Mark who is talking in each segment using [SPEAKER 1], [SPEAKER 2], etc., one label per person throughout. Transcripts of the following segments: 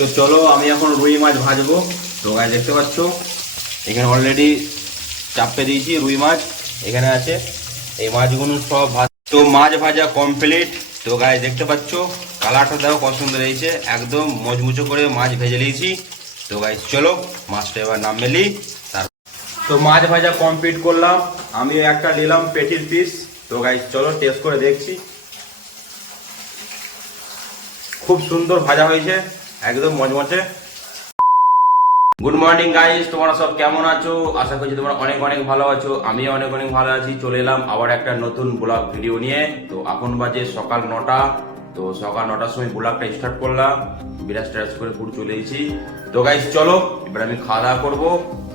[SPEAKER 1] তো চলো, আমি এখন রুই মাছ ভাজবো। তো গাছ দেখতে পাচ্ছ? এখানে অলরেডি চাপতে দিয়েছি রুই মাছ। এখানে আছে। এই মাছগুলো সব ভাজ তো মাছ ভাজা কমপ্লিট তো গাছ দেখতে পাচ্ছ? কালারটা দেখো কত সুন্দর হয়েছে। একদম মজমুচো করে মাছ ভেজে নিয়েছি। তো গাছ চলো, মাছটা এবার নাম মেলি তার তো মাছ ভাজা কমপ্লিট করলাম। আমি একটা নিলাম পেটির পিস তো গাছ চলো টেস্ট করে দেখছি। খুব সুন্দর ভাজা হয়েছে। একদম মজমচে গুড মর্নিং গাইস তোমরা সব কেমন আছো? আশা করছি তোমরা অনেক অনেক ভালো আছো। আমি অনেক অনেক ভালো আছি। চলে এলাম আবার একটা নতুন ব্লগ ভিডিও নিয়ে। তো এখন বাজে সকাল নটা। তো সকাল নটার সময় ব্লগটা স্টার্ট করলাম। বিরাজ টিরাজ করে পুরো চলে এসেছি। তো গাইস চলো, এবার আমি খাওয়া দাওয়া করব।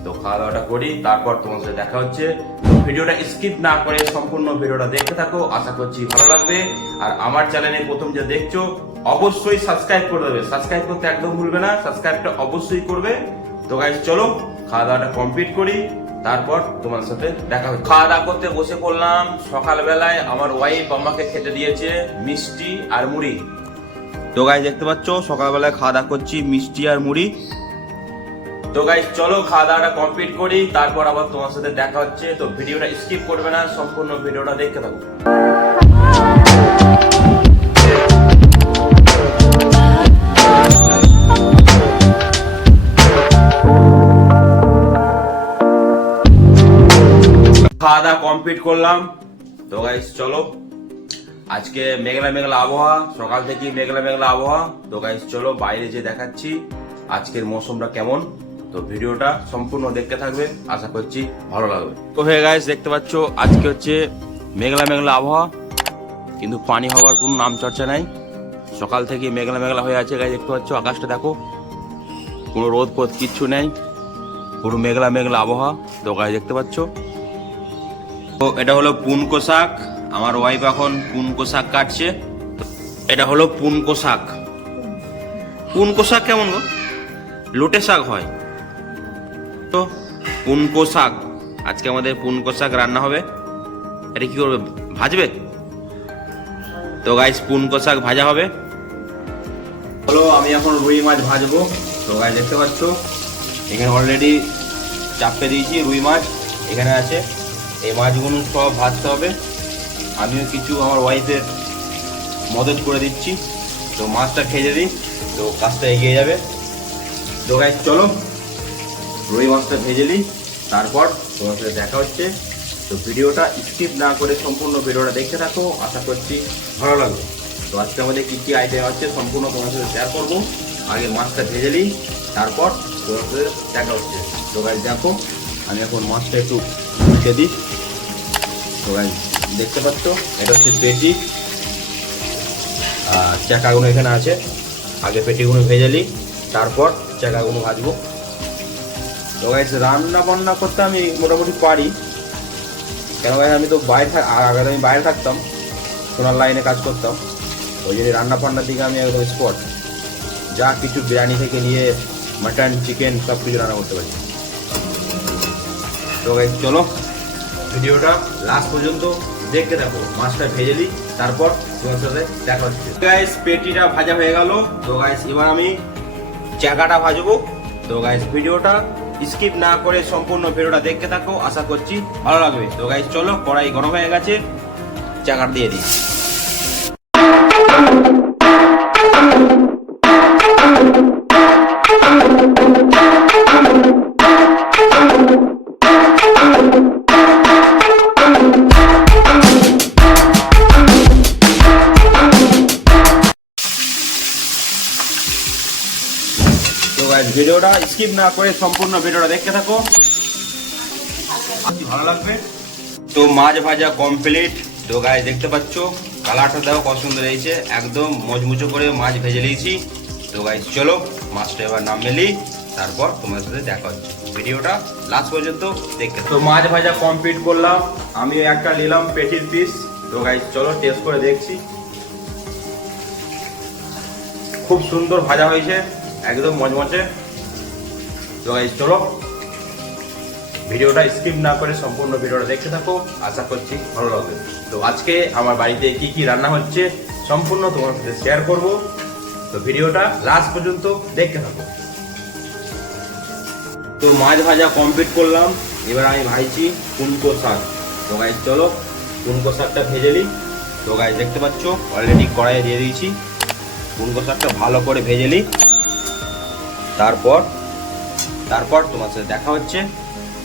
[SPEAKER 1] তো খাওয়া দাওয়াটা করি, তারপর তোমার সাথে দেখা হচ্ছে। ভিডিওটা স্কিপ না করে সম্পূর্ণ ভিডিওটা দেখতে থাকো। আশা করছি ভালো লাগবে। আর আমার চ্যানেলে প্রথম যে দেখছ অবশ্যই সাবস্ক্রাইব করে দেবে। সাবস্ক্রাইব করতে একদম ভুলবে না। সাবস্ক্রাইবটা অবশ্যই করবে। তো গাইজ চলো খাওয়া দাওয়াটা কমপ্লিট করি। তারপর তোমার সাথে দেখা হচ্ছে খাওয়া দাওয়া করতে বসে পড়লাম। সকালবেলায় আমার ওয়াইফ আমাকে খেতে দিয়েছে মিষ্টি আর মুড়ি। তো গাইজ দেখতে পাচ্ছ, সকালবেলায় খাওয়া দাওয়া করছি মিষ্টি আর মুড়ি। তো গাইজ চলো খাওয়া দাওয়াটা কমপ্লিট করি। তারপর আবার তোমার সাথে দেখা হচ্ছে। তো ভিডিওটা স্কিপ করবে না। সম্পূর্ণ ভিডিওটা দেখতে থাকো। খাওয়া দাওয়া কমপ্লিট করলাম। তো গাইস চলো। আজকে মেঘলা মেঘলা আবহাওয়া, সকাল থেকে মেঘলা মেঘলা আবহাওয়া। তো গাইস চলো বাইরে যে দেখাচ্ছি আজকের মৌসুমটা কেমন। তো ভিডিওটা সম্পূর্ণ দেখতে থাকবে, আশা করছি ভালো লাগবে। তো হয়ে গাইস দেখতে পাচ্ছ, আজকে হচ্ছে মেঘলা মেঘলা আবহাওয়া, কিন্তু পানি হওয়ার কোনো নাম চর্চা নাই। সকাল থেকে মেঘলা মেঘলা হয়ে আছে গাইস দেখতে পাচ্ছ, আকাশটা দেখো, কোনো রোদ পোদ কিচ্ছু নেই, পুরো মেঘলা মেঘলা আবহাওয়া। তো গাইস দেখতে পাচ্ছ তো এটা হলো পুনকো শাক আমার ওয়াইফ এখন পুনকো শাক কাটছে। এটা হলো পুনকো শাক পুনকো শাক কেমন গো? লোটে শাক হয়। তো পুনকো শাক আজকে আমাদের পুনকো শাক রান্না হবে। এটা কি করবে? ভাজবে? তো গাইস পুনকো শাক ভাজা হবে। হলো আমি এখন রুই মাছ ভাজবো। তো গাইস দেখতে পাচ্ছ? এখানে অলরেডি চাপতে দিয়েছি রুই মাছ। এখানে আছে এই মাছগুলো সব ভাজতে হবে। আমিও কিছু আমার ওয়াইফের মদত করে দিচ্ছি। তো মাছটা ভেজে দিই তো কাজটা এগিয়ে যাবে। তো গাইজ চলো, রুই মাছটা ভেজে নিই তারপর তোমার সাথে দেখা হচ্ছে। তো ভিডিওটা স্কিপ না করে সম্পূর্ণ ভিডিওটা দেখতে থাকো। আশা করছি ভালো লাগবে। তো আজকে আমাদের কী কী আইটেম আছে সম্পূর্ণ তোমার সাথে শেয়ার করব। আগে মাছটা ভেজে নিই তারপর তোমার সাথে দেখা হচ্ছে। তো গাইজ দেখো, আমি এখন মাছটা একটু মুখে দিই। তো দেখতে পাচ্ছ? এটা হচ্ছে পেটি। আর চাকাগুলো এখানে আছে। আগে পেটিগুলো ভেজে নিই, তারপর চাকাগুলো ভাজবো। তো গাইজ রান্না বান্না করতে আমি মোটামুটি পারি। কেন আমি তো বাইরে থাক আগে আমি বাইরে থাকতাম, সোনার লাইনে কাজ করতাম। ওই জন্য রান্না বান্নার দিকে আমি একদম স্পট যা কিছু বিরিয়ানি থেকে নিয়ে মাটন চিকেন সব কিছু রান্না করতে পারি। তো গাইজ চলো। ভিডিওটা লাস্ট পর্যন্ত দেখতে থাকো। মাছটা ভেজে দিই তারপর তোমার সাথে দেখা হচ্ছে। গাইস পেটিটা ভাজা হয়ে গেল। তো গাইস এবার আমি চাকাটা ভাজবো। তো গাইস ভিডিওটা স্কিপ না করে সম্পূর্ণ ভিডিওটা দেখতে থাকো। আশা করছি ভালো লাগবে। তো গাইস চলো কড়াই গরম হয়ে গেছে। চাকাটা দিয়ে দিই। তো গাইস ভিডিওটা স্কিপ না করে সম্পূর্ণ ভিডিওটা দেখতে থাকো। ভালো লাগবে? তো মাছ ভাজা কমপ্লিট তো গাইস দেখতে পাচ্ছ কালারটা দেখো কত সুন্দর হয়েছে। একদম মজমুচো করে মাছ ভেজে নিয়েছি। তো গাইস চলো মাছটা এবার নাম মেলি তারপর তোমার সাথে দেখা হচ্ছে। ভিডিওটা লাস্ট পর্যন্ত দেখতে তো মাছ ভাজা কমপ্লিট করলাম। আমি একটা নিলাম পেটির পিস তো গাইস চলো টেস্ট করে দেখছি। খুব সুন্দর ভাজা হয়েছে। একদম মজমচে তো চলো। ভিডিওটা স্কিপ না করে সম্পূর্ণ ভিডিওটা দেখতে থাকো। আশা করছি ভালো লাগবে। তো আজকে আমার বাড়িতে কি কি রান্না হচ্ছে সম্পূর্ণ তোমার সাথে শেয়ার করব। তো ভিডিওটা লাস্ট পর্যন্ত দেখতে থাকো। তো মাছ ভাজা কমপ্লিট করলাম। এবার আমি ভাইছি কুনকো শাক। তো গাইজ চলো। কুনকো শাকটা ভেজে নিই। তো গাইজ দেখতে পাচ্ছ অলরেডি কড়াইয়ে দিয়ে দিয়েছি। কুনকো শাকটা ভালো করে ভেজে নিই। তারপর তারপর তোমার সাথে দেখা হচ্ছে।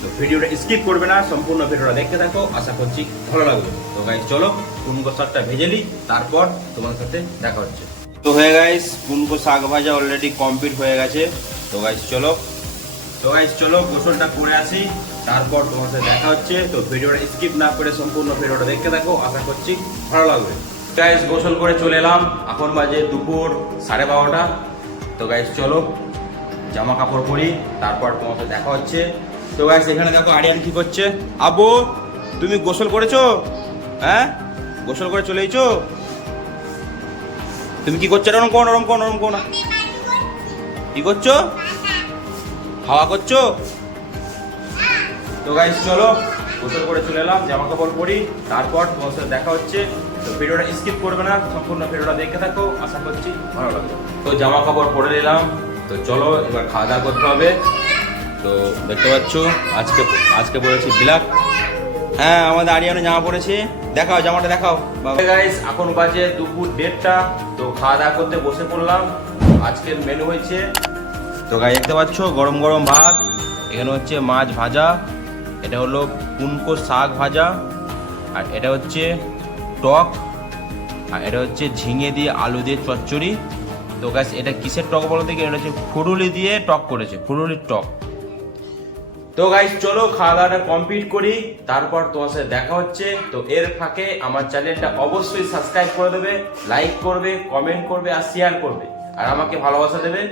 [SPEAKER 1] তো ভিডিওটা স্কিপ করবে না, সম্পূর্ণ ভিডিওটা দেখতে থাকো। আশা করছি ভালো লাগবে। তো গাইজ চলো কুনকো শাকটা ভেজে নিই, তারপর তোমার সাথে দেখা হচ্ছে। তো হয়ে গাইস কুনকো শাক ভাজা অলরেডি কমপ্লিট হয়ে গেছে। তো গাইজ চলো। তো গাইজ চলো, গোসলটা করে আসি। তারপর তোমার সাথে দেখা হচ্ছে। তো ভিডিওটা স্কিপ না করে সম্পূর্ণ ভিডিওটা দেখতে থাকো। আশা করছি ভালো লাগবে। গাইজ গোসল করে চলে এলাম। এখন বাজে দুপুর সাড়ে বারোটা। তো গাইজ চলো। জামা কাপড় পরি, তারপর তোমার সাথে দেখা হচ্ছে। তো গাইজ এখানে দেখো আরিয়ান কি করছে? আবু তুমি গোসল করেছ? হ্যাঁ? গোসল করে চলে এসো তুমি কি করছ? ওরম কোন ওরম কোন ওরম কোন কি করছ? হাওয়া করছ? তো গাইস চলো, গোসল করে চলে এলাম জামা কাপড় পরি, তারপর তোমার সাথে দেখা হচ্ছে। তো ভিডিওটা স্কিপ করবে না, সম্পূর্ণ ভিডিওটা দেখে থাকো। আশা করছি ভালো লাগবে। তো জামা কাপড় পরে নিলাম। তো চলো, এবার খাওয়া দাওয়া করতে হবে। তো দেখতে পাচ্ছ, আজকে আজকে পড়েছি ব্ল্যাক হ্যাঁ আমাদের আরিয়ানো জামা পড়েছে। দেখাও, জামাটা দেখাও। গাইস এখন বাজে দুপুর দেড়টা। তো খাওয়া দাওয়া করতে বসে পড়লাম। আজকের মেনু হয়েছে, তো গাই দেখতে পাচ্ছ, গরম গরম ভাত। এখানে হচ্ছে মাছ ভাজা। এটা হলো কুনকো শাক ভাজা। আর এটা হচ্ছে টক। আর এটা হচ্ছে ঝিঙে দিয়ে আলু দিয়ে চচ্চড়ি। তো গাছ এটা কিসের টক বলো দেখি? এটা হচ্ছে ফুরুলি দিয়ে টক করেছে ফুরুলির টক। তো গাইস চলো খাওয়া দাওয়াটা কমপ্লিট করি, তারপর তোমার সাথে দেখা হচ্ছে। তো এর ফাঁকে আমার চ্যানেলটা অবশ্যই সাবস্ক্রাইব করে দেবে লাইক করবে কমেন্ট করবে আর শেয়ার করবে। আর আমাকে ভালোবাসা দেবে,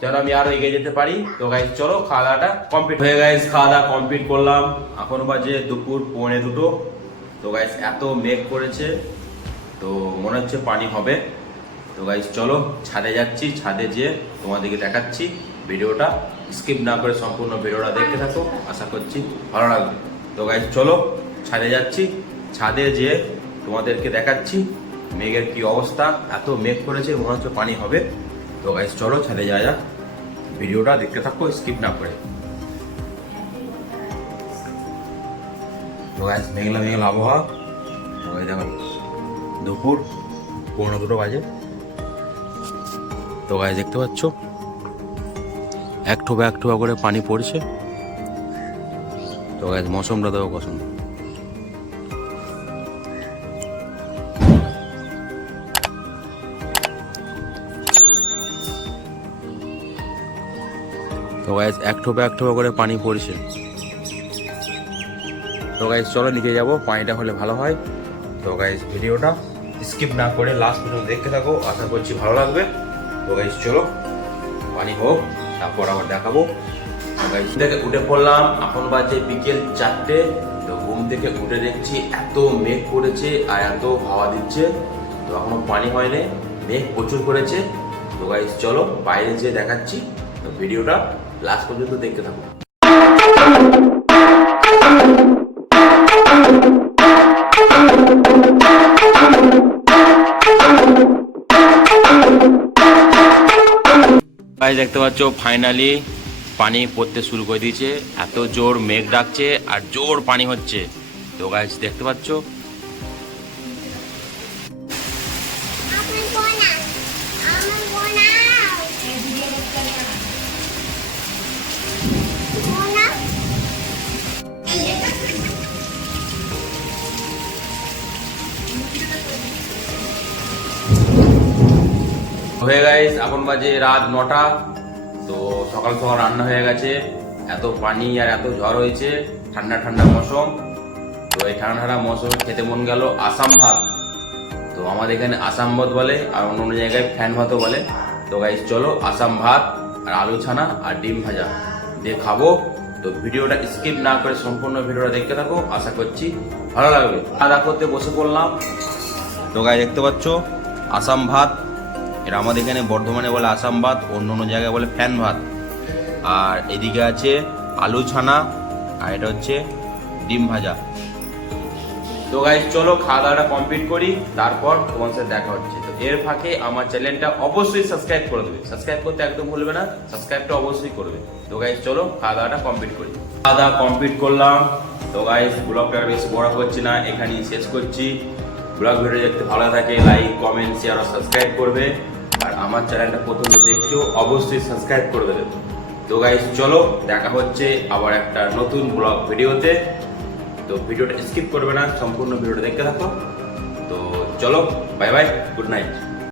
[SPEAKER 1] যেন আমি আরও এগিয়ে যেতে পারি। তো গাইস চলো খাওয়া দাওয়াটা কমপ্লিট হয়ে গাইস খাওয়া দাওয়া কমপ্লিট করলাম। এখন বাজে দুপুর পৌনে দুটো। তো গাইস এত মেঘ করেছে, তো মনে হচ্ছে পানি হবে। তো গাইস চলো, ছাদে যাচ্ছি, ছাদে যেয়ে তোমাদেরকে দেখাচ্ছি ভিডিওটা। স্কিপ না করে সম্পূর্ণ ভিডিওটা দেখতে থাকো, আশা করছি ভালো লাগবে। তো গাইস চলো, ছাদে যাচ্ছি, ছাদে যেয়ে তোমাদেরকে দেখাচ্ছি মেঘের কি অবস্থা, এত মেঘ করেছে, মনে হচ্ছে পানি হবে। তো গাইজ চলো, ছাদে যাওয়া যাক, ভিডিওটা দেখতে থাকো স্কিপ না করে। তো গাইস মেঘলা মেঘলা আবহাওয়া। দেখো, দুপুর পনেরো দুটো বাজে। তো গাছ দেখতে পাচ্ছ। এক ঠোবা এক ঠোবা করে পানি পড়ছে। তো গাছ মৌসুমটা দেখো পছন্দ। তো গাছ এক ঠোপা এক ঠোপা করে পানি পড়ছে। তো গাইজ চলো নিচে যাব, পানিটা হলে ভালো হয়। তো গাইজ ভিডিওটা স্কিপ না করে লাস্ট পর্যন্ত দেখতে থাকো। আশা করছি ভালো লাগবে। তো গাইজ চলো। পানি হোক, তারপর আবার দেখাবো। দেখে উঠে পড়লাম, এখন বাজে বিকেল চারটে। তো ঘুম থেকে উঠে দেখছি এত মেঘ করেছে আর এত হাওয়া দিচ্ছে। তো এখনও পানি হয়নি, মেঘ প্রচুর করেছে। তো গাইজ চলো বাইরে যেয়ে দেখাচ্ছি। তো ভিডিওটা লাস্ট পর্যন্ত দেখতে থাকো গাইজ দেখতে পাচ্ছ ফাইনালি পানি পড়তে শুরু করে দিয়েছে। এত জোর মেঘ ডাকছে আর জোর পানি হচ্ছে। তো গাইজ দেখতে পাচ্ছ হয়ে গাইজ এখন বাজে রাত নটা। তো সকাল সকাল রান্না হয়ে গেছে। এত পানি আর এত ঝড় হয়েছে, ঠান্ডা ঠান্ডা মৌসুম। তো এই ঠান্ডা ঠান্ডা মৌসুমে খেতে মন গেল আসাম ভাত। তো আমাদের এখানে আসাম ভাত বলে, আর অন্য অন্য জায়গায় ফ্যান ভাতও বলে। তো গাইজ চলো আসাম ভাত, আর আলু ছানা, আর ডিম ভাজা দিয়ে খাব। তো ভিডিওটা স্কিপ না করে সম্পূর্ণ ভিডিওটা দেখতে থাকো। আশা করছি ভালো লাগবে। খাওয়া দাওয়া করতে বসে পড়লাম। তো গায়ে দেখতে পাচ্ছ, আসাম ভাত এটা আমাদের এখানে বর্ধমানে বলে আসাম ভাত, অন্য অন্য জায়গায় বলে ফ্যান ভাত। আর এদিকে আছে আলু ছানা, আর এটা হচ্ছে ডিম ভাজা। তো গাইজ চলো খাওয়া দাওয়াটা কমপ্লিট করি, তারপর তোমার সাথে দেখা হচ্ছে। তো এর ফাঁকে আমার চ্যানেলটা অবশ্যই সাবস্ক্রাইব করে দেবে। সাবস্ক্রাইব করতে একদম ভুলবে না সাবস্ক্রাইবটা অবশ্যই করবে। তো গাইস চলো খাওয়া দাওয়াটা কমপ্লিট করি। খাওয়া দাওয়া কমপ্লিট করলাম। তো গাইস ব্লগটা বেশি বড় করছি না, এখানেই শেষ করছি। ব্লগ ভিডিও দেখতে ভালো থাকে লাইক কমেন্ট শেয়ার আর সাবস্ক্রাইব করবে। আর আমার চ্যানেলটা প্রথম দেখছ, অবশ্যই সাবস্ক্রাইব করে দেবে। তো গাইজ চলো, দেখা হচ্ছে আবার একটা নতুন ব্লগ ভিডিওতে। তো ভিডিওটা স্কিপ করবে না, সম্পূর্ণ ভিডিওটা দেখতে থাকো। তো চলো বাই বাই গুড নাইট